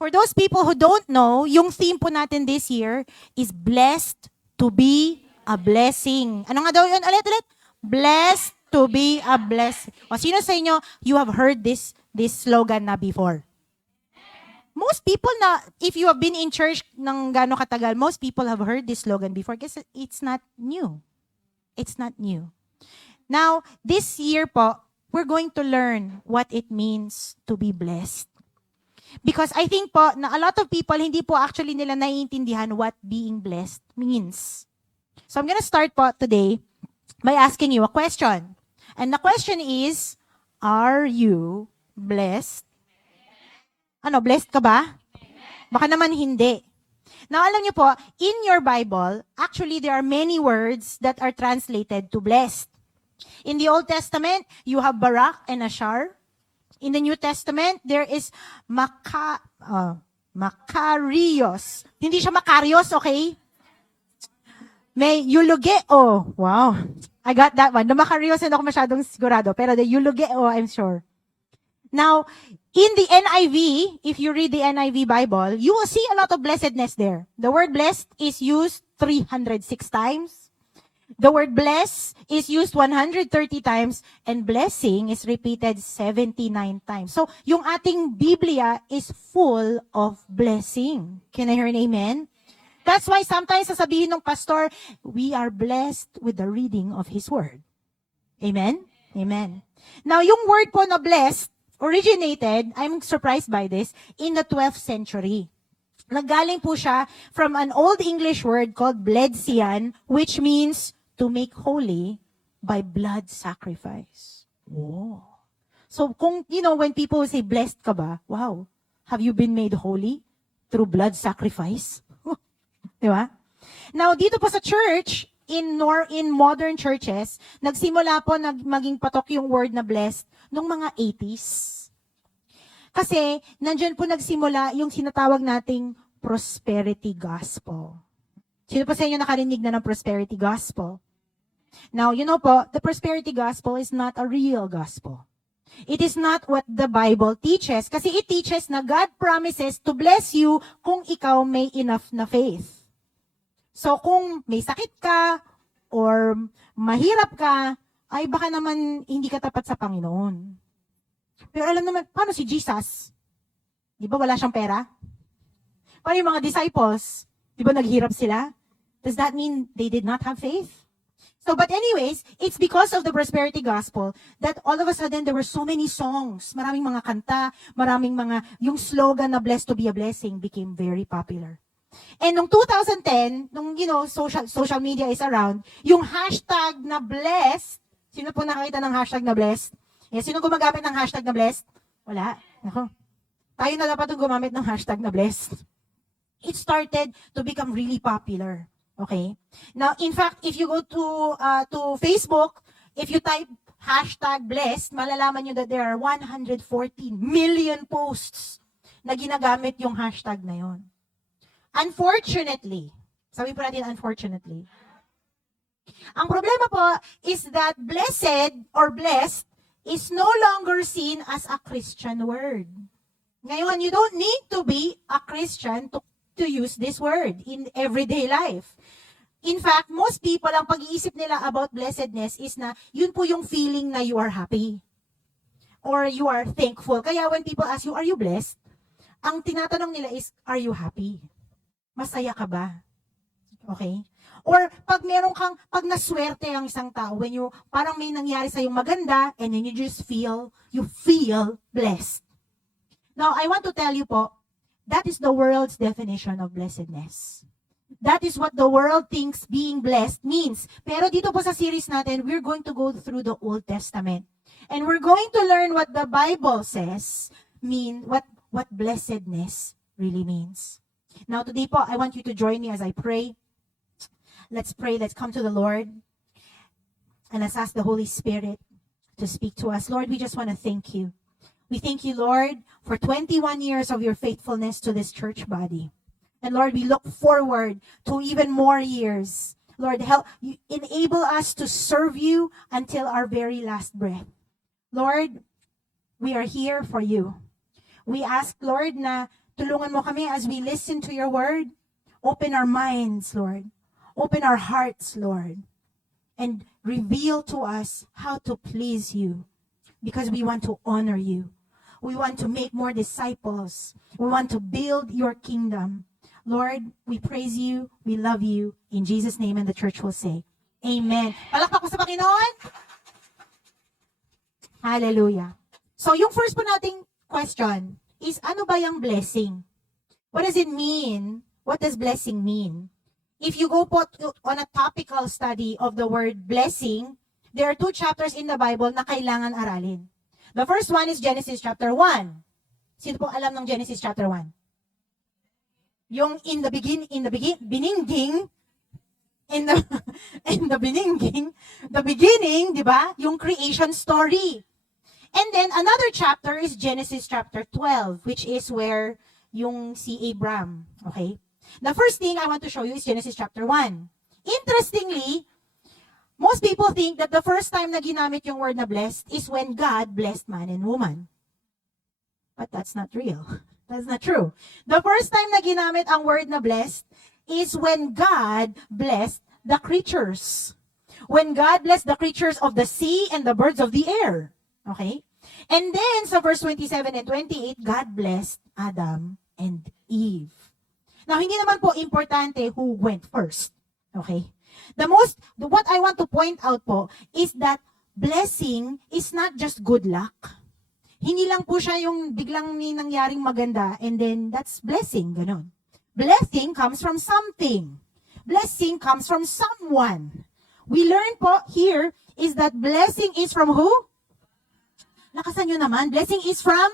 For those people who don't know, yung theme po natin this year is blessed to be a blessing. Ano nga daw yun? Ulit. Blessed to be a blessing. O sino sa inyo, you have heard this slogan na before? Most people na, if you have been in church ng gano'ng katagal, most people have heard this slogan before kasi it's not new. It's not new. Now, this year po, we're going to learn what it means to be blessed. Because I think po, na a lot of people, hindi po actually nila naiintindihan what being blessed means. So I'm gonna start po today by asking you a question. And the question is, are you blessed? Ano, blessed ka ba? Baka naman hindi. Now, alam niyo po, in your Bible, actually there are many words that are translated to blessed. In the Old Testament, you have Barak and Ashar. In the New Testament, there is Makarios. Hindi siya Makarios, okay? May Eulogeo. Wow. I got that one. The Makarios, hindi ako masyadong sigurado. Pero the Eulogeo, I'm sure. Now, in the NIV, if you read the NIV Bible, you will see a lot of blessedness there. The word blessed is used 306 times. The word bless is used 130 times and blessing is repeated 79 times. So, yung ating Biblia is full of blessing. Can I hear an amen? That's why sometimes sasabihin ng pastor, we are blessed with the reading of His Word. Amen? Amen. Now, yung word po na blessed originated, I'm surprised by this, in the 12th century. Naggaling po siya from an Old English word called bledsian, which means to make holy by blood sacrifice. Oh. So kung, when people say, blessed ka ba? Wow. Have you been made holy through blood sacrifice? Di ba? Now, dito po sa church, in modern churches, nagsimula po maging patok yung word na blessed nung mga 80s. Kasi, nandyan po nagsimula yung sinatawag nating prosperity gospel. Sino pa sa inyo nakarinig na ng prosperity gospel? Now, you know po, the prosperity gospel is not a real gospel. It is not what the Bible teaches. Kasi it teaches na God promises to bless you kung ikaw may enough na faith. So, kung may sakit ka, or mahirap ka, ay baka naman hindi ka tapat sa Panginoon. Pero alam naman, paano si Jesus? Di ba wala siyang pera? Paano yung mga disciples? Di ba naghirap sila? Does that mean they did not have faith? So, but anyways, it's because of the prosperity gospel that all of a sudden there were so many songs. Maraming mga kanta, yung slogan na blessed to be a blessing became very popular. And nung 2010, nung, social media is around, yung hashtag na blessed, sino po nakakita ng hashtag na blessed? Yes, sino gumagamit ng hashtag na blessed? Wala. Ako. Tayo na dapat yung gumamit ng hashtag na blessed. It started to become really popular. Okay? Now, in fact, if you go to Facebook, if you type hashtag blessed, malalaman nyo that there are 114 million posts na ginagamit yung hashtag na yon. Unfortunately, sabi po natin unfortunately, ang problema po is that blessed or blessed is no longer seen as a Christian word. Ngayon, you don't need to be a Christian to use this word in everyday life. In fact, most people, ang pag-iisip nila about blessedness is na yun po yung feeling na you are happy or you are thankful. Kaya when people ask you, are you blessed? Ang tinatanong nila is, are you happy? Masaya ka ba? Okay? Or pag naswerte ang isang tao, when parang may nangyari sa'yo maganda, and then you feel blessed. Now, I want to tell you po, that is the world's definition of blessedness. That is what the world thinks being blessed means. Pero dito po sa series natin, we're going to go through the Old Testament. And we're going to learn what the Bible says, what blessedness really means. Now today po, I want you to join me as I pray. Let's pray. Let's come to the Lord. And let's ask the Holy Spirit to speak to us. Lord, we just want to thank you. We thank you, Lord, for 21 years of your faithfulness to this church body. And Lord, we look forward to even more years. Lord, help you enable us to serve you until our very last breath. Lord, we are here for you. We ask, Lord, na Tulungan mo kami as we listen to your word. Open our minds, Lord. Open our hearts, Lord. And reveal to us how to please you. Because we want to honor you. We want to make more disciples. We want to build your kingdom. Lord, we praise you. We love you. In Jesus' name, and the church will say, Amen. Palakpak ko sa Panginoon. Hallelujah. So, yung first po nating question is, ano ba yung blessing? What does it mean? What does blessing mean? If you go po on a topical study of the word blessing, there are 2 chapters in the Bible na kailangan aralin. The first one is Genesis chapter 1. Sino pong alam ng Genesis chapter 1? Yung in the beginning, the beginning, di ba? Yung creation story. And then another chapter is Genesis chapter 12, which is where yung si Abraham, okay? The first thing I want to show you is Genesis chapter 1. Interestingly, most people think that the first time na ginamit yung word na blessed is when God blessed man and woman. But that's not real. That's not true. The first time na ginamit ang word na blessed is when God blessed the creatures. When God blessed the creatures of the sea and the birds of the air. Okay? And then, sa verse 27 and 28, God blessed Adam and Eve. Now, hindi naman po importante who went first. Okay? What I want to point out po is that blessing is not just good luck. Hindi lang po siya yung biglang may nangyaring maganda and then that's blessing, ganon. Blessing comes from something. Blessing comes from someone. We learn po here is that blessing is from who? Lakasan nyo naman. Blessing is from?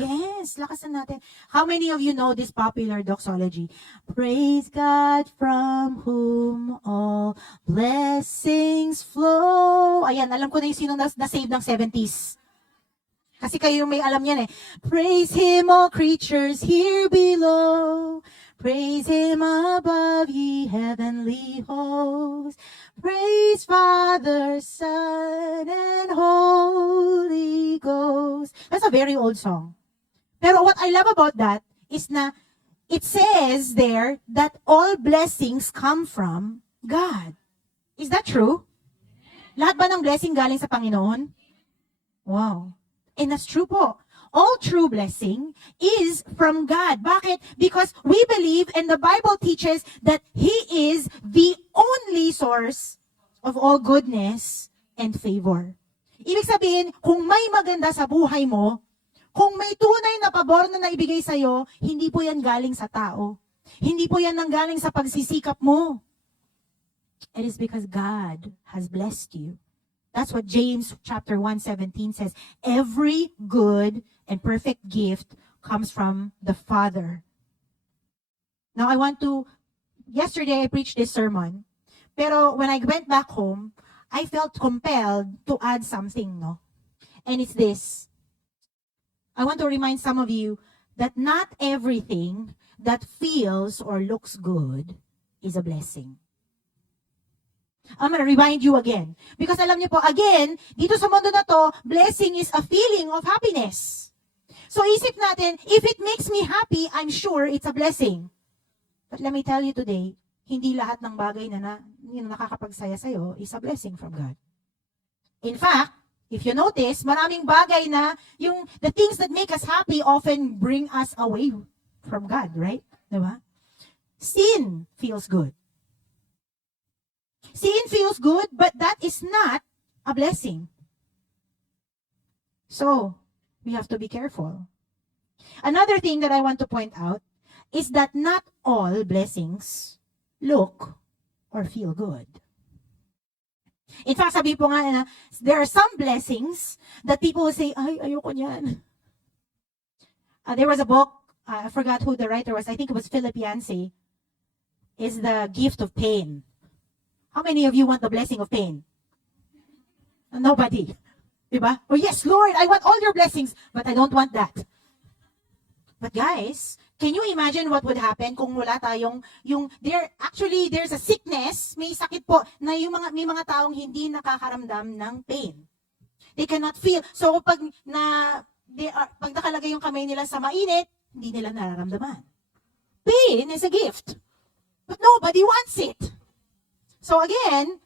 Yes, lakasan natin. How many of you know this popular doxology? Praise God from whom all blessings flow. Ayan, alam ko na yung sino na-save ng 70s. Kasi kayo may alam yan eh. Praise Him, all creatures here below. Praise Him above, ye heavenly hosts. Praise Father, Son, and Holy Ghost. That's a very old song. Pero what I love about that is na it says there that all blessings come from God. Is that true? Lahat ba ng blessing galing sa Panginoon? Wow. And that's true po. All true blessing is from God. Bakit? Because we believe and the Bible teaches that He is the only source of all goodness and favor. Ibig sabihin, kung may maganda sa buhay mo, kung may tunay na pabor na naibigay sa'yo, hindi po yan galing sa tao. Hindi po yan nanggaling sa pagsisikap mo. It is because God has blessed you. That's what James chapter 1:17 says. Every good and perfect gift comes from the Father. Now yesterday I preached this sermon, pero when I went back home, I felt compelled to add something, no? And it's this. I want to remind some of you that not everything that feels or looks good is a blessing. I'm gonna remind you again. Because alam niyo po, again, dito sa mundo na to, blessing is a feeling of happiness. So isip natin, if it makes me happy, I'm sure it's a blessing. But let me tell you today, hindi lahat ng bagay na nakakapagsaya sa'yo is a blessing from God. In fact, if you notice, maraming bagay na the things that make us happy often bring us away from God, right? Diba? Sin feels good. Sin feels good, but that is not a blessing. So, we have to be careful. Another thing that I want to point out is that not all blessings look or feel good. In fact, sabi po nga na, there are some blessings that people will say, ay, ayoko niyan. There was a book, I forgot who the writer was, I think it was Philip Yancey, is The Gift of Pain. How many of you want the blessing of pain? Nobody. Diba? Oh yes, Lord, I want all your blessings, but I don't want that. But guys, can you imagine what would happen kung wala tayong, there's a sickness, may sakit po, na may mga taong hindi nakakaramdam ng pain. They cannot feel. So pag nakalagay yung kamay nila sa mainit, hindi nila nararamdaman. Pain is a gift, but nobody wants it. So again,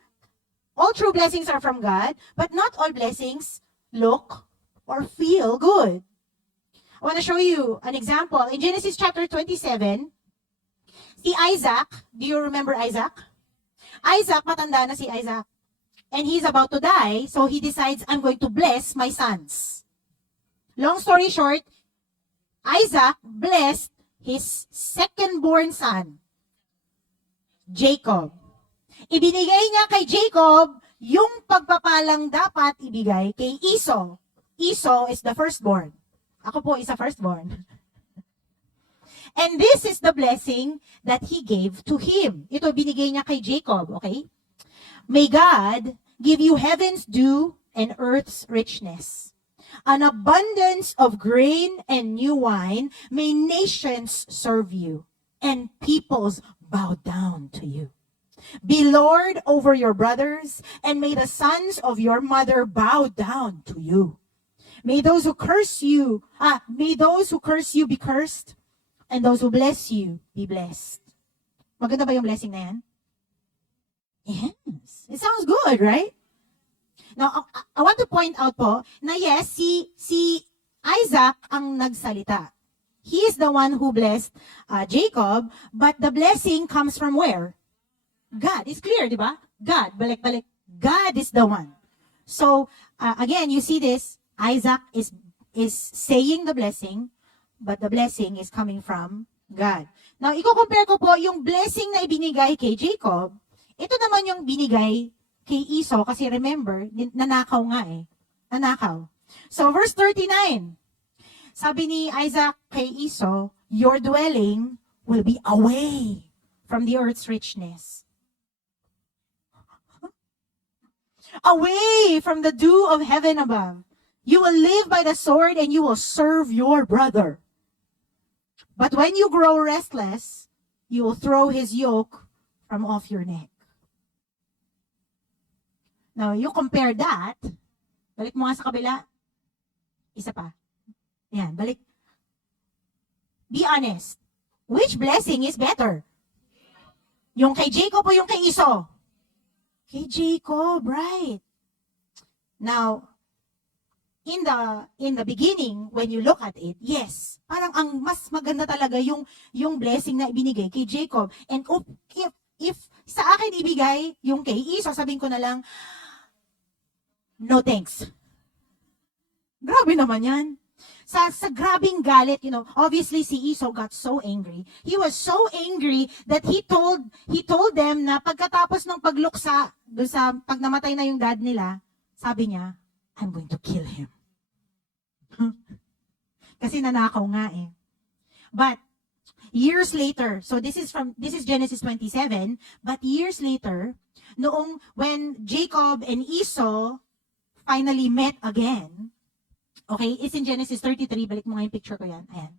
all true blessings are from God, but not all blessings look or feel good. I want to show you an example. In Genesis chapter 27, si Isaac, do you remember Isaac? Isaac, matanda na si Isaac. And he's about to die, so he decides, I'm going to bless my sons. Long story short, Isaac blessed his second-born son, Jacob. Ibinigay niya kay Jacob yung pagpapalang dapat ibigay kay Esau. Esau is the firstborn. Ako po is a firstborn. And this is the blessing that he gave to him. Ito binigay niya kay Jacob, okay? May God give you heaven's dew and earth's richness, an abundance of grain and new wine. May nations serve you, and peoples bow down to you. Be Lord over your brothers, and may the sons of your mother bow down to you. May those who curse you be cursed, and those who bless you be blessed. Maganda ba yung blessing na yan? Yes. It sounds good, right? Now, I want to point out po na yes, si Isaac ang nagsalita. He is the one who blessed Jacob, but the blessing comes from where? God. It's clear, di ba? God. Balik-balik. God is the one. So, again, you see this. Isaac is saying the blessing, but the blessing is coming from God. Now, i-compare ko po yung blessing na ibinigay kay Jacob. Ito naman yung binigay kay Esau, kasi remember, nanakaw nga eh. Nanakaw. So, verse 39, sabi ni Isaac kay Esau, your dwelling will be away from the earth's richness. Away from the dew of heaven above. You will live by the sword and you will serve your brother. But when you grow restless, you will throw his yoke from off your neck. Now, you compare that. Balik mo nga sa kabila. Isa pa. Yan, balik. Be honest. Which blessing is better? Yung kay Jacob o yung kay Esau? Kay Jacob, right. Now, in the beginning, when you look at it, yes, parang ang mas maganda talaga yung blessing na ibinigay kay Jacob. And if sa akin ibigay yung kay Esau, sabihin ko na lang, no thanks. Grabe naman yan. Sa grabing galit, obviously si Esau got so angry. He was so angry that he told them na pagkatapos ng pagluksa, doon sa pag namatay na yung dad nila, sabi niya, I'm going to kill him. Kasi nanakaw nga eh. But years later, so this is Genesis 27, but years later, when Jacob and Esau finally met again, okay, it's in Genesis 33, balik mo nga yung picture ko yan, ayan.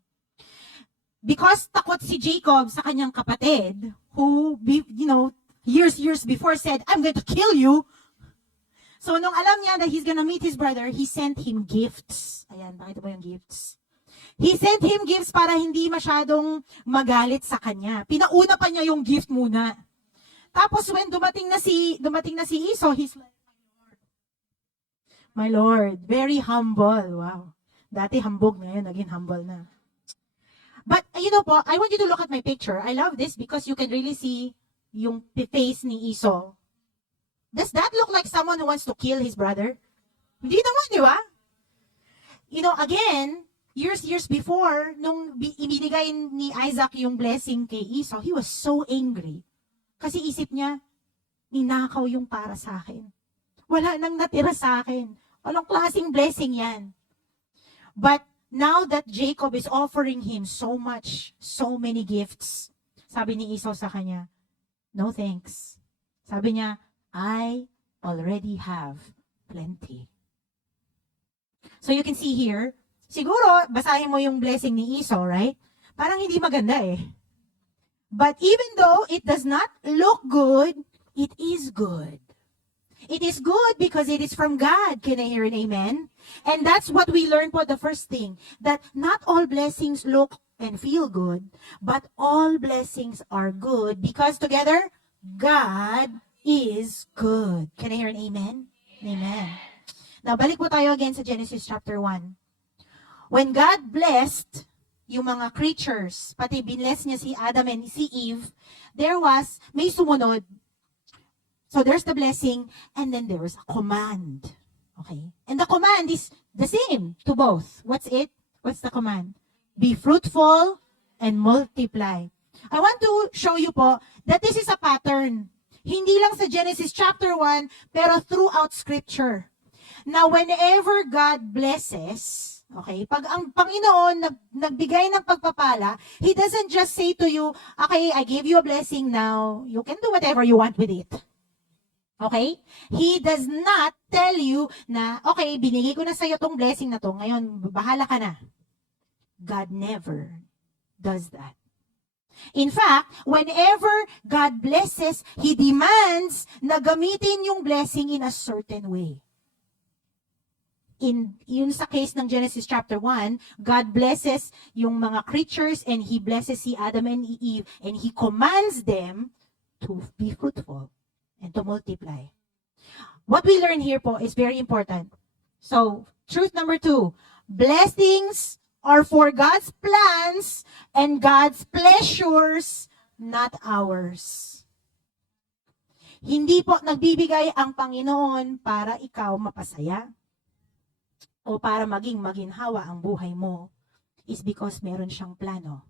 Because takot si Jacob sa kanyang kapatid, who, years before said, I'm going to kill you. So, nung alam niya that he's gonna meet his brother, he sent him gifts. Ayan, bakit ba yung gifts? He sent him gifts para hindi masyadong magalit sa kanya. Pinauna pa niya yung gift muna. Tapos, when dumating na si Esau, he's like, my Lord, very humble. Wow. Dati hambog, ngayon naging humble na. But, po, I want you to look at my picture. I love this because you can really see yung face ni Esau. Does that look like someone who wants to kill his brother? Hindi naman, di ba? Again, years before, nung ibinigay ni Isaac yung blessing kay Esau, he was so angry. Kasi isip niya, ninakaw yung para sa akin. Wala nang natira sa akin. Walang klaseng blessing yan. But now that Jacob is offering him so many gifts, sabi ni Esau sa kanya, no thanks. Sabi niya, I already have plenty. So you can see here, siguro, basahin mo yung blessing ni Esau, right? Parang hindi maganda eh. But even though it does not look good, it is good. It is good because it is from God. Can I hear an amen? And that's what we learned for the first thing, that not all blessings look and feel good, but all blessings are good because together, God is good. Can I hear an amen? Amen. Now, balik po tayo again sa Genesis chapter 1. When God blessed yung mga creatures, pati binless niya si Adam and si Eve, may sumunod. So there's the blessing, and then there's a command. Okay? And the command is the same to both. What's it? What's the command? Be fruitful and multiply. I want to show you po that this is a pattern. Hindi lang sa Genesis chapter 1, pero throughout Scripture. Now, whenever God blesses, okay, pag ang Panginoon nagbigay ng pagpapala, He doesn't just say to you, okay, I gave you a blessing now, you can do whatever you want with it. Okay? He does not tell you na, okay, binigay ko na sa'yo tong blessing na to, ngayon, bahala ka na. God never does that. In fact, whenever God blesses, He demands na gamitin yung blessing in a certain way. Yun sa case ng Genesis chapter 1, God blesses yung mga creatures and He blesses si Adam and Eve and He commands them to be fruitful and to multiply. What we learn here po is very important. So, truth number 2, blessings are for God's plans and God's pleasures, not ours. Hindi po nagbibigay ang Panginoon para ikaw mapasaya o para maging maginhawa ang buhay mo is because meron siyang plano.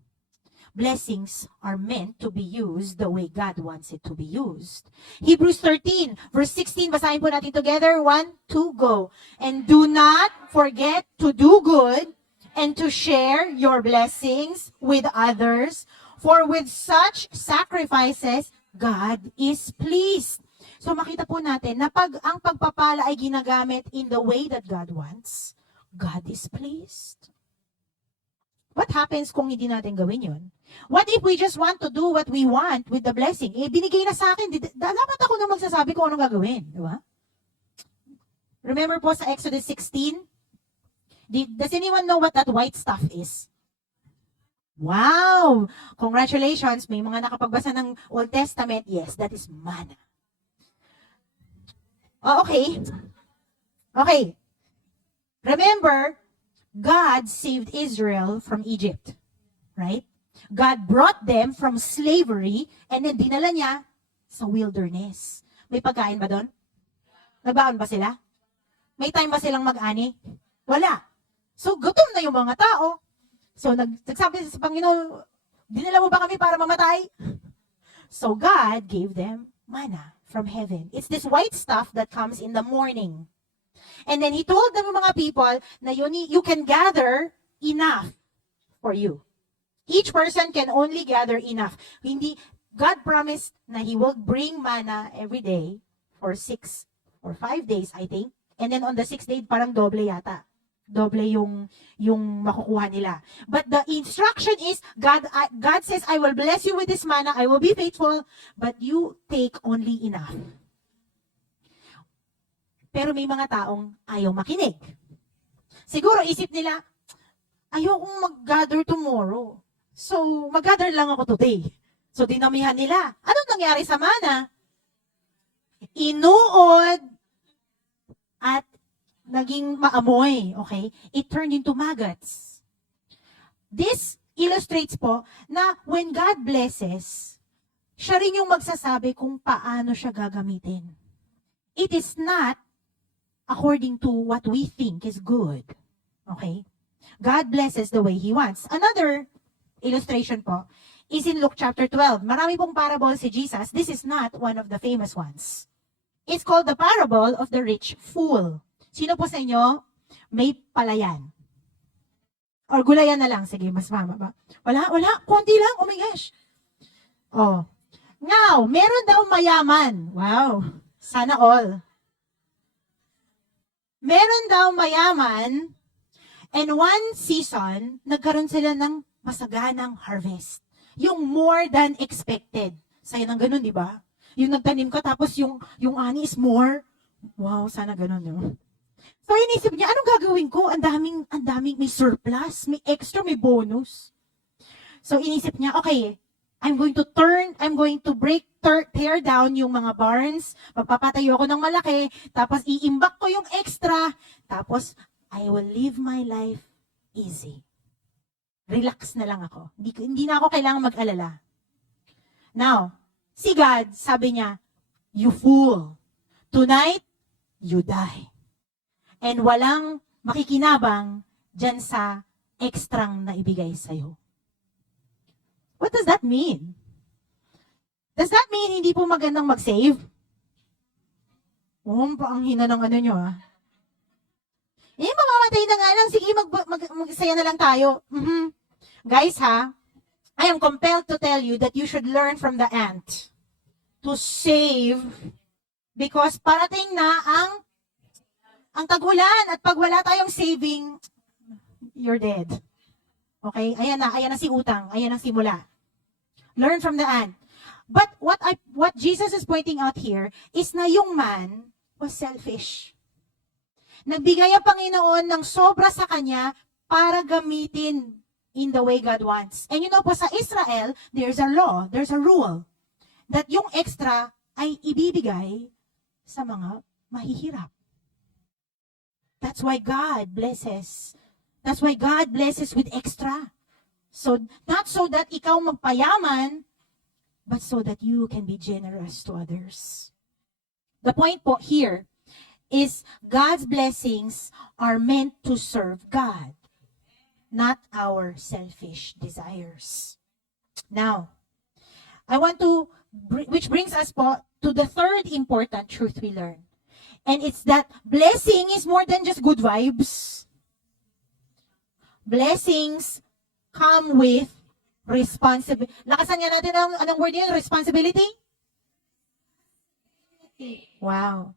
Blessings are meant to be used the way God wants it to be used. Hebrews 13, verse 16, basahin po natin together. 1, 2, go. And do not forget to do good and to share your blessings with others, for with such sacrifices, God is pleased. So makita po natin na pag ang pagpapala ay ginagamit in the way that God wants, God is pleased. What happens kung hindi natin gawin yun? What if we just want to do what we want with the blessing? Eh, binigay na sa akin, dapat ako na magsasabi kung anong gagawin. Di ba? Remember po sa Exodus 16? Does anyone know what that white stuff is? Wow! Congratulations! May mga nakapagbasa ng Old Testament. Yes, that is manna. Oh, okay. Okay. Remember, God saved Israel from Egypt. Right? God brought them from slavery and then dinala niya sa wilderness. May pagkain ba doon? Nagbaon ba sila? May time ba silang mag-ani? Wala. So, gutom na yung mga tao. So, nagsabi sa Panginoon, dinala mo ba kami para mamatay? So, God gave them manna from heaven. It's this white stuff that comes in the morning. And then He told the mga people na you can gather enough for you. Each person can only gather enough. God promised na He will bring manna every day for 6 or 5 days, I think. And then on the 6th day, parang doble yata. Doble yung makukuha nila. But the instruction is, God says, I will bless you with this manna, I will be faithful, but you take only enough. Pero may mga taong ayaw makinig. Siguro isip nila, ayokong mag-gather tomorrow. So, mag-gather lang ako today. So, dinamihan nila. Anong nangyari sa manna? Inuod at naging maamoy, okay? It turned into maggots. This illustrates po na when God blesses, siya rin yung magsasabi kung paano siya gagamitin. It is not according to what we think is good. Okay? God blesses the way He wants. Another illustration po is in Luke chapter 12. Marami pong parable si Jesus. This is not one of the famous ones. It's called the parable of the rich fool. Sino po sa inyo may palayan? Or gulayan na lang. Sige, mas mama ba? Wala. Konti lang. Oh my gosh. Oh. Now, meron daw mayaman. Wow. Sana all. Meron daw mayaman, and one season, nagkaroon sila ng masaganang harvest. Yung more than expected. Sa'yo ng ganun, di ba? Yung nagtanim ka, tapos yung ani is more. Wow, sana ganun, no? So, inisip niya, anong gagawin ko? Ang daming may surplus, may extra, may bonus. So inisip niya, okay, I'm going to tear down yung mga barns, magpapatayo ako ng malaki, tapos iimbak ko yung extra, tapos I will live my life easy. Relax na lang ako. Hindi na ako kailangan mag-alala. Now, si God, sabi niya, you fool. Tonight, you die. And walang makikinabang dyan sa ekstrang na ibigay sa'yo. What does that mean? Does that mean hindi po magandang mag-save? Ang hina ng ano nyo mamamatay na nga lang. Sige, magsaya na lang tayo. Guys I am compelled to tell you that you should learn from the ant to save because parating na ang tag-ulan at pag wala tayong saving, you're dead. Okay? Ayan na si utang, ayan ang simula. Learn from the ant. But what Jesus is pointing out here is na yung man was selfish. Nagbigay ang Panginoon ng sobra sa kanya para gamitin in the way God wants. And you know po, sa Israel, there's a law, there's a rule, that yung extra ay ibibigay sa mga mahihirap. That's why God blesses. That's why God blesses with extra. So, not so that ikaw magpayaman, but so that you can be generous to others. The point po here is God's blessings are meant to serve God, not our selfish desires. Now, which brings us po to the third important truth we learn. And it's that blessing is more than just good vibes. Blessings come with responsibility. Lakasan nga natin anong word yun? Responsibility? Wow.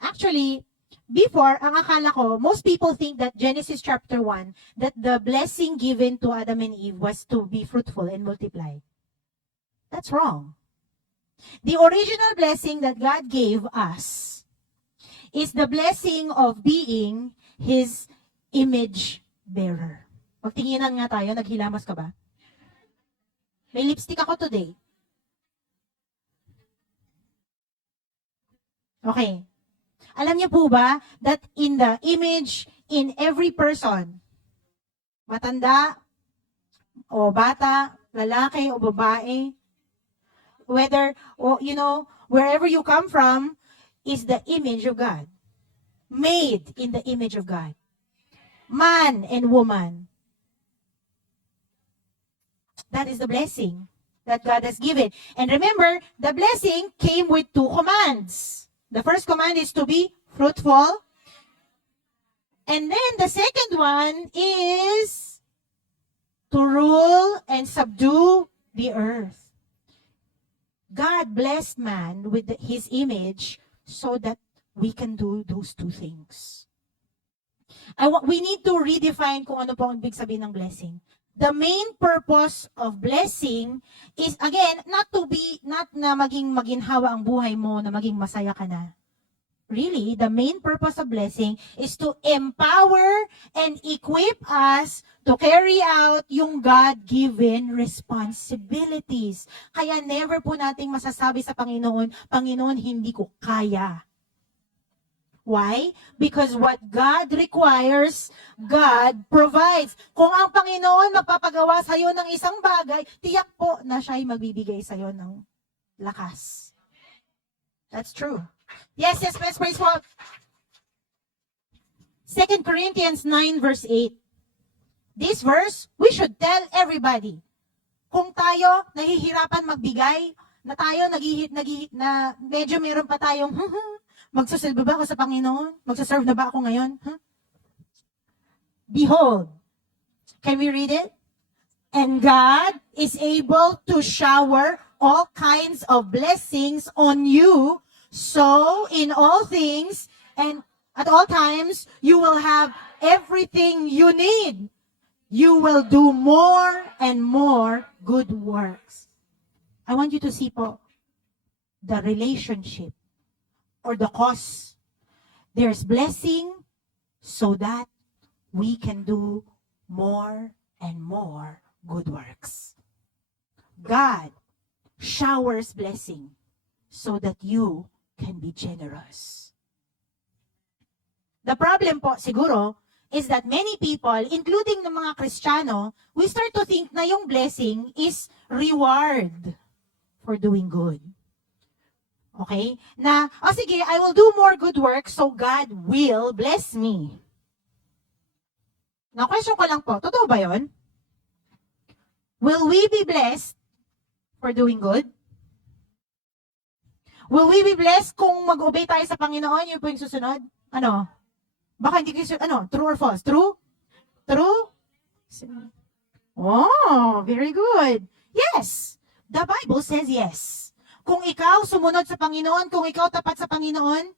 Actually, before, ang akala ko, most people think that Genesis chapter 1, that the blessing given to Adam and Eve was to be fruitful and multiply. That's wrong. The original blessing that God gave us is the blessing of being His image bearer. Pagtinginan nga tayo, naghilamas ka ba? May lipstick ako today. Okay. Alam niyo po ba that in the image in every person, matanda o bata, lalaki o babae, wherever you come from, is the image of God. Made in the image of God. Man and woman. That is the blessing that God has given. And remember, the blessing came with 2 commands. The first command is to be fruitful. And then the second one is to rule and subdue the earth. God blessed man with His image so that we can do those 2 things. We need to redefine kung ano po ang ibig sabihin ng blessing. The main purpose of blessing is, again, not na maging maginhawa ang buhay mo, na maging masaya ka na. Really, the main purpose of blessing is to empower and equip us to carry out yung God-given responsibilities. Kaya never po nating masasabi sa Panginoon, Panginoon, hindi ko kaya. Why? Because what God requires, God provides. Kung ang Panginoon magpapagawa sa iyo ng isang bagay, tiyak po na siya ay magbibigay sa iyo ng lakas. That's true. Yes, let's praise God. 2 Corinthians 9 verse 8. This verse, we should tell everybody. Kung tayo nahihirapan magbigay, na tayo na medyo meron pa tayong magsaserve ba ako sa Panginoon? Magsaserve na ba ako ngayon? Huh? Behold, can we read it? And God is able to shower all kinds of blessings on you, so in all things and at all times, you will have everything you need. You will do more and more good works. I want you to see po the relationship or the cause. There's blessing so that we can do more and more good works. God showers blessing so that you can be generous. The problem po, siguro, is that many people, including ng mga Kristiyano, we start to think na yung blessing is reward for doing good. Okay? Na, sige, I will do more good work so God will bless me. Na-question ko lang po, totoo ba yun? Will we be blessed for doing good? Will we be blessed kung mag-obey tayo sa Panginoon? Yun po yung susunod? Ano? Baka hindi kayo, true or false? True? True? Oh, very good. Yes. The Bible says yes. Kung ikaw sumunod sa Panginoon, kung ikaw tapat sa Panginoon,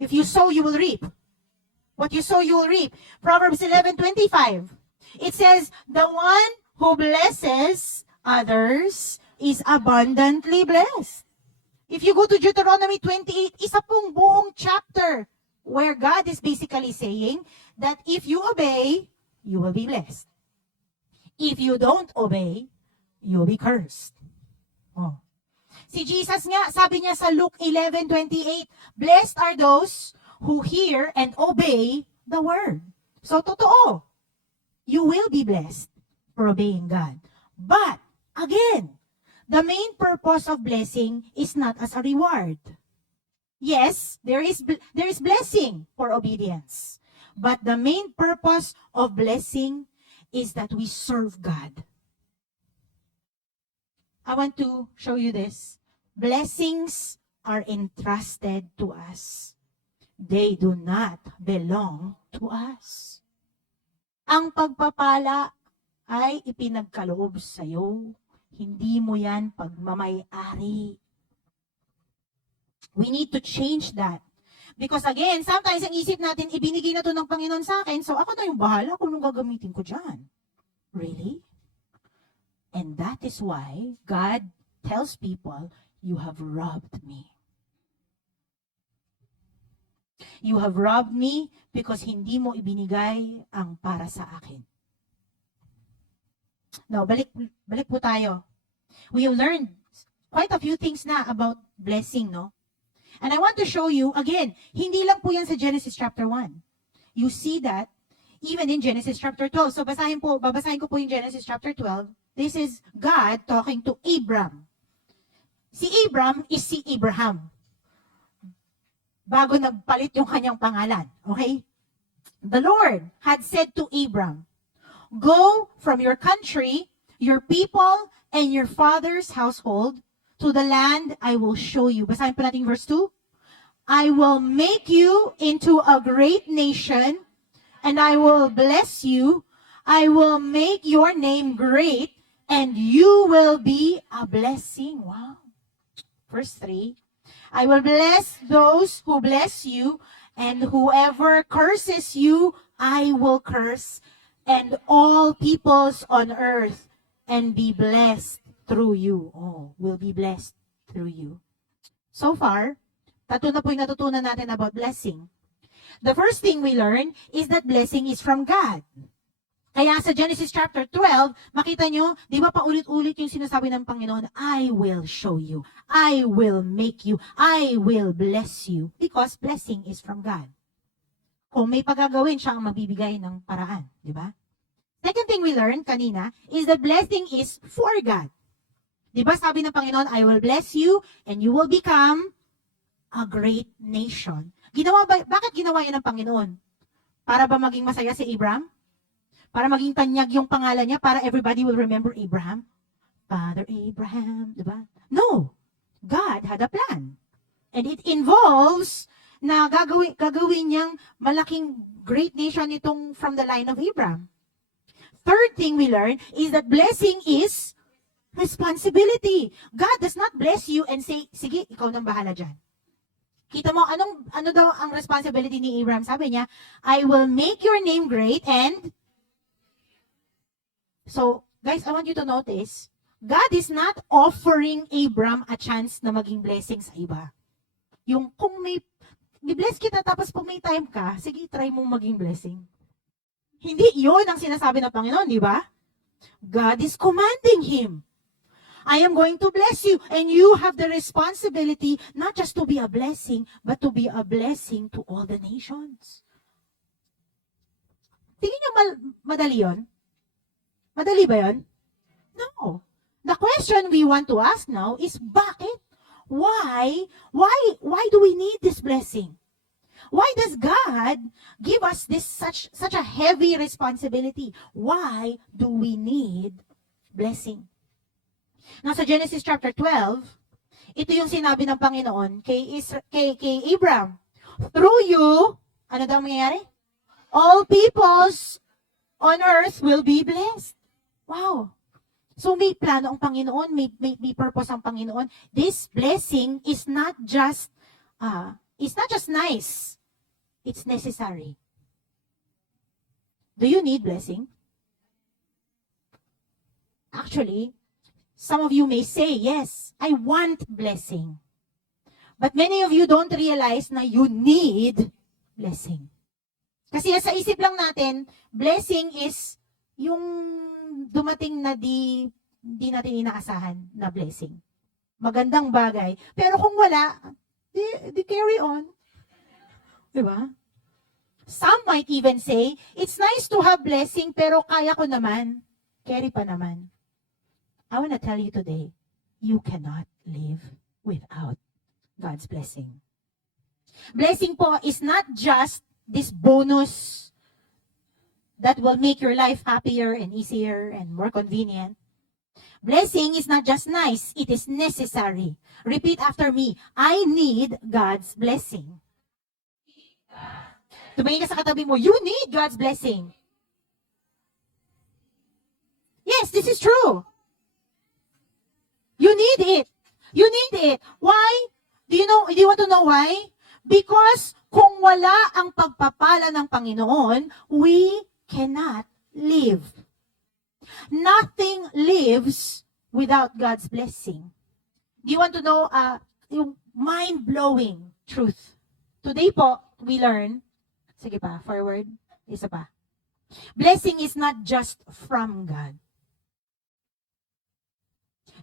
if you sow, you will reap. What you sow, you will reap. Proverbs 11:25. It says, the one who blesses others is abundantly blessed. If you go to Deuteronomy 28, isa pong buong chapter where God is basically saying that if you obey, you will be blessed. If you don't obey, you'll be cursed. Oh. Si Jesus nga, sabi niya sa Luke 11:28, blessed are those who hear and obey the word. So, totoo. You will be blessed for obeying God. But, again, the main purpose of blessing is not as a reward. Yes, there is blessing for obedience. But the main purpose of blessing is that we serve God. I want to show you this. Blessings are entrusted to us. They do not belong to us. Ang pagpapala ay ipinagkaloob sa'yo. Hindi mo yan pagmamay-ari. We need to change that. Because again, sometimes ang isip natin, ibinigay na to ng Panginoon sa akin, so ako na yung bahala kung anong gagamitin ko dyan. Really? And that is why God tells people, you have robbed me. You have robbed me because hindi mo ibinigay ang para sa akin. Now, balik po tayo. We have learned quite a few things na about blessing, no? And I want to show you, again, hindi lang po yan sa Genesis chapter 1. You see that even in Genesis chapter 12. So babasahin ko po yung Genesis chapter 12. This is God talking to Abram. Si Abram is si Abraham. Bago nagpalit yung kanyang pangalan. Okay? The Lord had said to Abram, go from your country, your people, and your father's household to the land I will show you. Basahin po natin verse 2. I will make you into a great nation, and I will bless you. I will make your name great, and you will be a blessing. Wow. Verse 3. I will bless those who bless you, and whoever curses you, I will curse, and all peoples on earth, and be blessed through you. Oh, will be blessed through you. So far, tatlo na po yung natutunan natin about blessing. The first thing we learn is that blessing is from God. Kaya sa Genesis chapter 12, makita nyo, di ba paulit-ulit yung sinasabi ng Panginoon, I will show you, I will make you, I will bless you. Because blessing is from God. Kung may pagagawin, siya ang mabibigay ng paraan. Di ba? Second thing we learned kanina is that blessing is for God. Di ba sabi ng Panginoon, I will bless you and you will become a great nation. Bakit ginawa yan ng Panginoon? Para ba maging masaya si Abraham? Para maging tanyag yung pangalan niya, para everybody will remember Abraham? Father Abraham, di ba? No. God had a plan. And it involves na gagawin niyang malaking great nation itong from the line of Abraham. Third thing we learn is that blessing is responsibility. God does not bless you and say, sige, ikaw nang bahala dyan. Kita mo, ano daw ang responsibility ni Abraham? Sabi niya, I will make your name great and... So, guys, I want you to notice, God is not offering Abraham a chance na maging blessing sa iba. Yung kung i-bless kita tapos pag may time ka, sige, try mong maging blessing. Hindi yun ang sinasabi ng Panginoon, di ba? God is commanding him. I am going to bless you. And you have the responsibility not just to be a blessing, but to be a blessing to all the nations. Tingin niyo madali yun? Madali ba yun? No. The question we want to ask now is, bakit? Why? Why do we need this blessing? Why does God give us this such a heavy responsibility? Why do we need blessing? Now sa Genesis chapter 12, ito yung sinabi ng Panginoon kay Abraham. Through you, ano daw mangyayari? All peoples on earth will be blessed. Wow. So may plano ang Panginoon, may purpose ang Panginoon. This blessing is not just nice. It's necessary. Do you need blessing? Actually, some of you may say, yes, I want blessing. But many of you don't realize na you need blessing. Kasi sa isip lang natin, blessing is yung dumating na di natin inaasahan na blessing. Magandang bagay. Pero kung wala, di carry on. Diba? Some might even say, it's nice to have blessing, pero kaya ko naman. Carry pa naman. I want to tell you today, you cannot live without God's blessing. Blessing po is not just this bonus that will make your life happier and easier and more convenient. Blessing is not just nice, it is necessary. Repeat after me, I need God's blessing. Tumingin ka sa katabi mo, you need God's blessing. Yes, this is true. You need it. You need it. Why? Do you want to know why? Because kung wala ang pagpapala ng Panginoon, we cannot live. Nothing lives without God's blessing. Do you want to know yung mind-blowing truth? Today po, we learn, sige pa, forward, isa pa. Blessing is not just from God.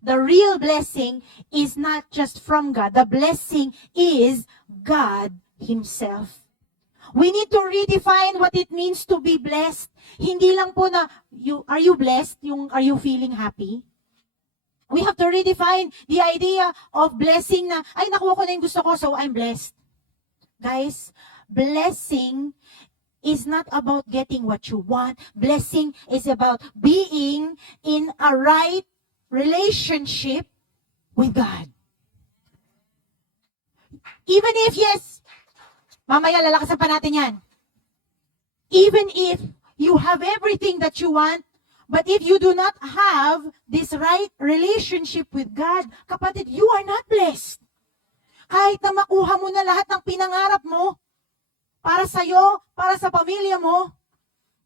The real blessing is not just from God. The blessing is God Himself. We need to redefine what it means to be blessed. Hindi lang po na, are you blessed? Are you feeling happy? We have to redefine the idea of blessing na, ay, nakuha ko na yung gusto ko, so I'm blessed. Guys, blessing is not about getting what you want. Blessing is about being in a right relationship with God. Even if, yes, mamaya lalakasan pa natin yan. Even if you have everything that you want, but if you do not have this right relationship with God, kapatid, you are not blessed. Kahit na makuha mo na lahat ng pinangarap mo, para sa'yo, para sa pamilya mo,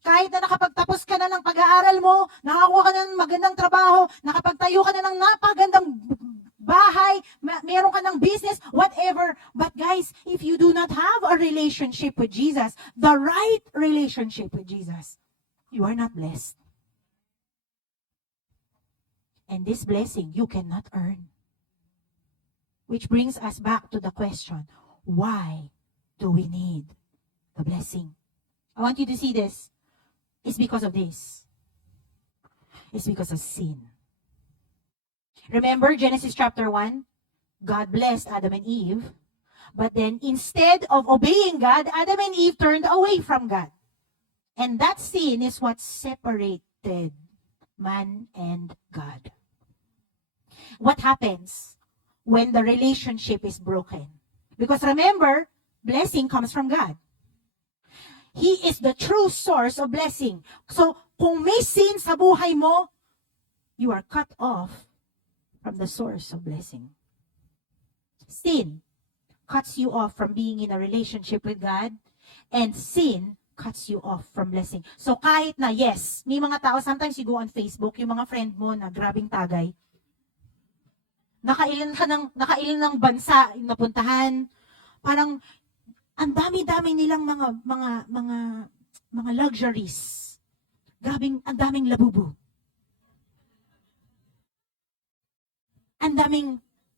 kahit na nakapagtapos ka na ng pag-aaral mo, nakakuha ka na ng magandang trabaho, nakapagtayo ka na ng napagandang bahay, meron ka ng business, whatever. But guys, if you do not have a relationship with Jesus, the right relationship with Jesus, you are not blessed. And this blessing, you cannot earn. Which brings us back to the question, why do we need the blessing? I want you to see this. It's because of this. It's because of sin. Remember Genesis chapter 1? God blessed Adam and Eve. But then instead of obeying God, Adam and Eve turned away from God. And that sin is what separated man and God. What happens when the relationship is broken? Because remember, blessing comes from God. He is the true source of blessing. So, kung may sin sa buhay mo, you are cut off from the source of blessing. Sin cuts you off from being in a relationship with God, and sin cuts you off from blessing. So, kahit na, yes, may mga tao, sometimes you go on Facebook, yung mga friend mo na grabing tagay, nakailan ng bansa yung napuntahan, parang, ang dami-dami nilang mga luxuries. Grabing, ang daming labubu. Ang daming,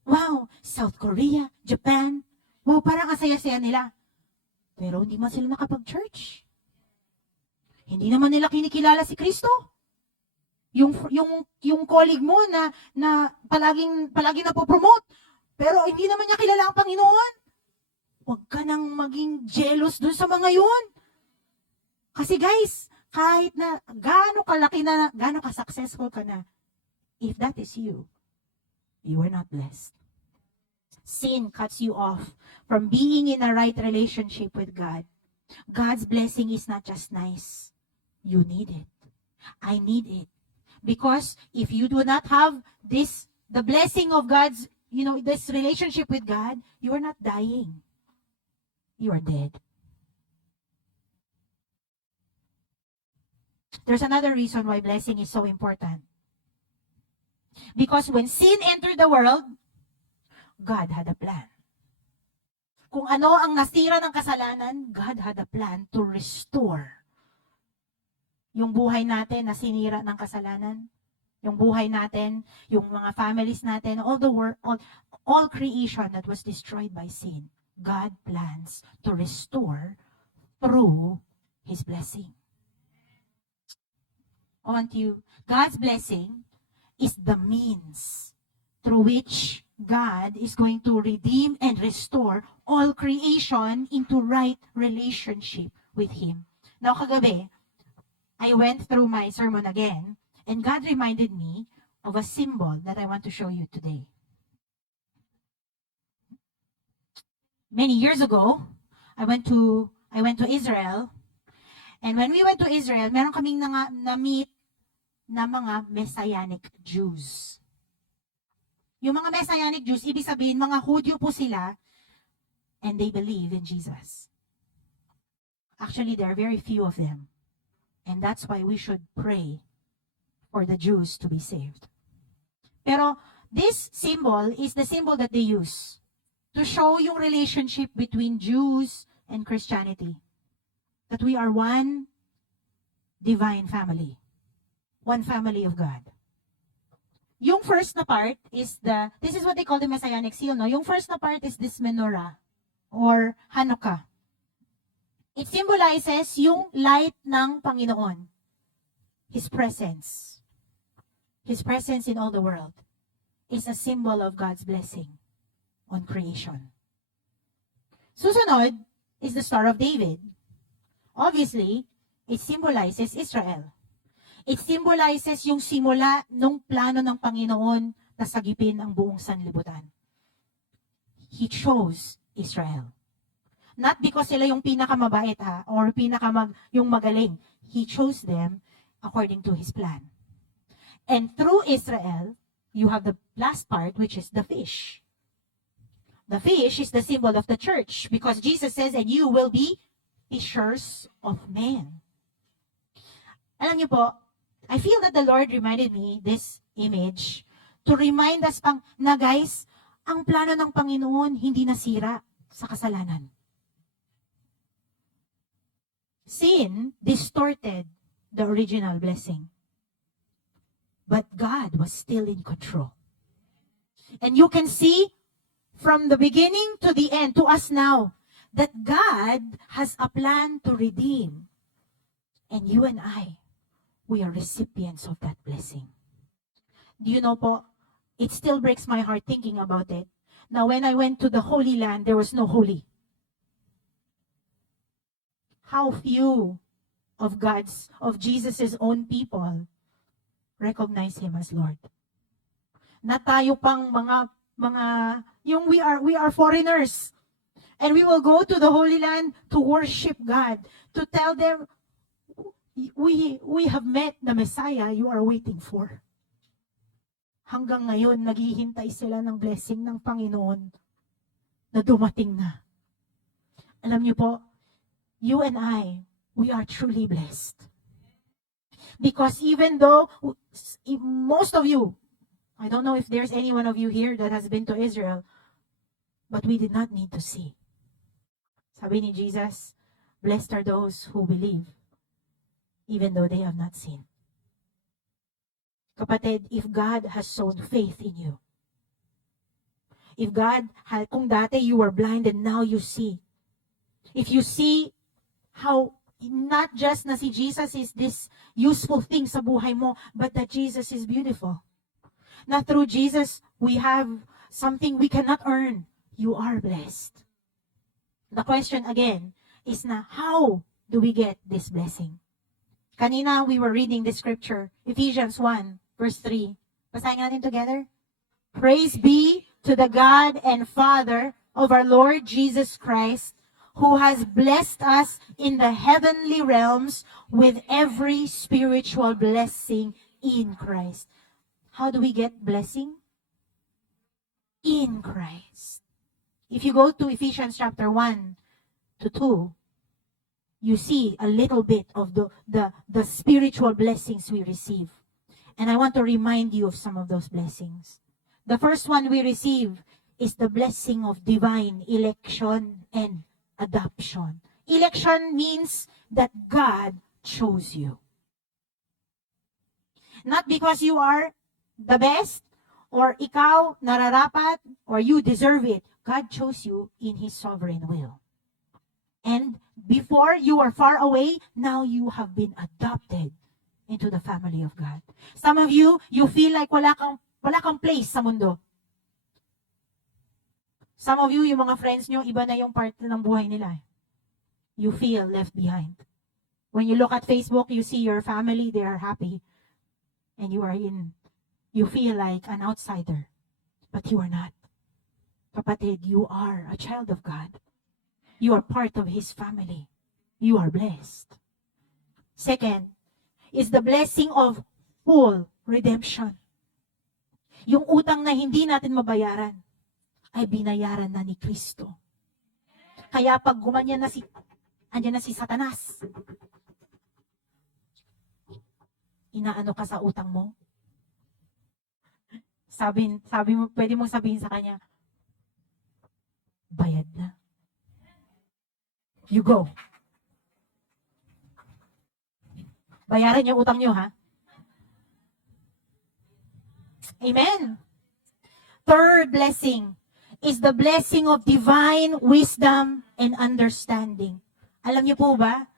wow, South Korea, Japan, wow, parang ang saya-saya nila. Pero hindi man sila nakapag-church. Hindi naman nila kinikilala si Kristo. Yung colleague mo na palaging napopromote, pero hindi naman niya kilala ang Panginoon. Huwag ka nang maging jealous dun sa mga yun. Kasi guys, kahit na gaano kalaki na, gaano ka-successful ka na, if that is you, you are not blessed. Sin cuts you off from being in a right relationship with God. God's blessing is not just nice. You need it. I need it. Because if you do not have this, the blessing of God's, this relationship with God, you are not dying. You are dead. There's another reason why blessing is so important. Because when sin entered the world, God had a plan. Kung ano ang nasira ng kasalanan, God had a plan to restore yung buhay natin na sinira ng kasalanan, yung buhay natin, yung mga families natin, all creation that was destroyed by sin. God plans to restore through His blessing. On to you. God's blessing is the means through which God is going to redeem and restore all creation into right relationship with Him. Now, kagabi, I went through my sermon again, and God reminded me of a symbol that I want to show you today. Many years ago, I went to Israel, and when we went to Israel, meron kaming na-meet na mga Messianic Jews. Yung mga Messianic Jews, ibig sabihin, mga Hudyo po sila, and they believe in Jesus. Actually, there are very few of them. And that's why we should pray for the Jews to be saved. Pero this symbol is the symbol that they use to show yung relationship between Jews and Christianity. That we are one divine family. One family of God. Yung first na part is this is what they call the Messianic seal, no? Yung first na part is this menorah or Hanukkah. It symbolizes yung light ng Panginoon. His presence. His presence in all the world is a symbol of God's blessing on creation. Susunod is the Star of David. Obviously, it symbolizes Israel. It symbolizes yung simula nung plano ng Panginoon na sagipin ang buong sanlibutan. He chose Israel. Not because sila yung pinakamabait or yung magaling. He chose them according to His plan. And through Israel, you have the last part, which is the fish. The fish is the symbol of the church because Jesus says, and you will be fishers of men. Alam niyo po, I feel that the Lord reminded me this image to remind us na guys, ang plano ng Panginoon hindi nasira sa kasalanan. Sin distorted the original blessing. But God was still in control. And you can see from the beginning to the end, to us now, that God has a plan to redeem. And you and I, we are recipients of that blessing. Do you know po, it still breaks my heart thinking about it. Now, when I went to the Holy Land, there was no holy. How few of Jesus' own people recognize Him as Lord. Na tayo pang yung we are foreigners. And we will go to the Holy Land to worship God, to tell them, we have met the Messiah you are waiting for. Hanggang ngayon, naghihintay sila ng blessing ng Panginoon na dumating na. Alam niyo po, you and I, we are truly blessed. Because even though most of you, I don't know if there's any one of you here that has been to Israel, but we did not need to see. Sabi ni Jesus, blessed are those who believe, even though they have not seen. Kapatid, if God has sown faith in you, If kung dati you were blind and now you see. If you see how not just na si Jesus is this useful thing sa buhay mo, but that Jesus is beautiful. Na through Jesus, we have something we cannot earn. You are blessed. The question again is na, how do we get this blessing? Kanina, we were reading the scripture, Ephesians 1, verse 3. Basahin natin together. Praise be to the God and Father of our Lord Jesus Christ, who has blessed us in the heavenly realms with every spiritual blessing in Christ. How do we get blessing? In Christ. If you go to Ephesians chapter 1 to 2, you see a little bit of the spiritual blessings we receive. And I want to remind you of some of those blessings. The first one we receive is the blessing of divine election and adoption. Election means that God chose you. Not because you are the best, or ikaw nararapat, or you deserve it. God chose you in His sovereign will. And before you were far away, now you have been adopted into the family of God. Some of you, you feel like wala kang place sa mundo. Some of you, yung mga friends nyo, iba na yung part ng buhay nila. You feel left behind. When you look at Facebook, you see your family, they are happy. And you feel like an outsider. But you are not. Kapatid, you are a child of God. You are part of His family. You are blessed. Second, is the blessing of full redemption. Yung utang na hindi natin mabayaran, ay binayaran na ni Kristo. Kaya pag andyan na si Satanas, inaano ka sa utang mo? Sabi mo, pwede mong sabihin sa kanya, bayad na. You go. Bayaran yung utang nyo, ha? Amen. Third blessing is the blessing of divine wisdom and understanding. Alam niyo po ba,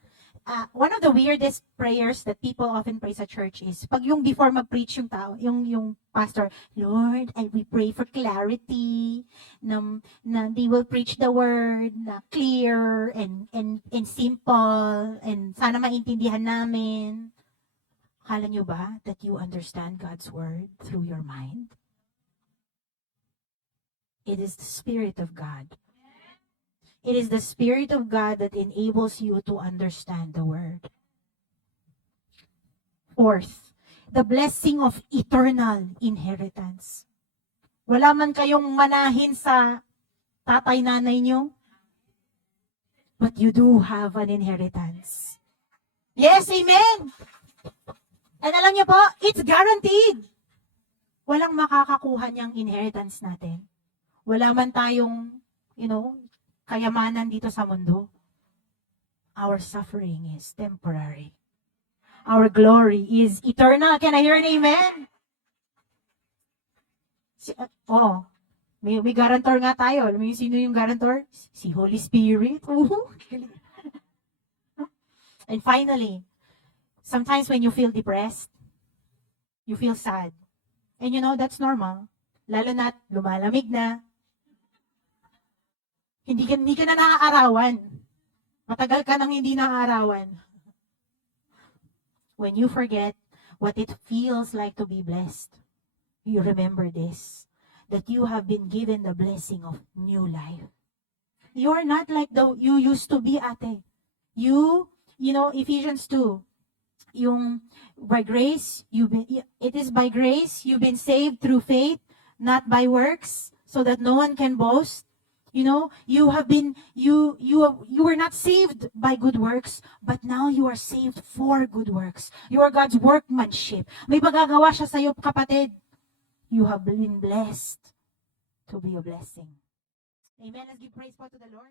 one of the weirdest prayers that people often pray sa church is, pag yung before mag-preach yung tao, yung pastor, Lord, we pray for clarity, na they will preach the word, na clear and simple, and sana maintindihan namin. Akala nyo ba that you understand God's word through your mind? It is the Spirit of God. It is the Spirit of God that enables you to understand the word. Fourth, the blessing of eternal inheritance. Wala man kayong manahin sa tatay-nanay nyo, but you do have an inheritance. Yes, amen! And alam niyo po, it's guaranteed. Walang makakakuha niyang inheritance natin. Wala man tayong, kayamanan dito sa mundo. Our suffering is temporary. Our glory is eternal. Can I hear an amen? May guarantor nga tayo. Alam mo sino yung guarantor? Si Holy Spirit. And finally, sometimes when you feel depressed, you feel sad. And that's normal. Lalo na't lumalamig na. Hindi ka na naaarawan. Matagal ka nang hindi naaarawan. When you forget what it feels like to be blessed, you remember this, that you have been given the blessing of new life. You are not like you used to be, ate. Ephesians 2, by grace, it is by grace you've been saved through faith, not by works, so that no one can boast. You were not saved by good works, but now you are saved for good works. You are God's workmanship. May magagawa siya sa iyo, kapatid. You have been blessed to be a blessing. Amen. Let's give praise to the Lord.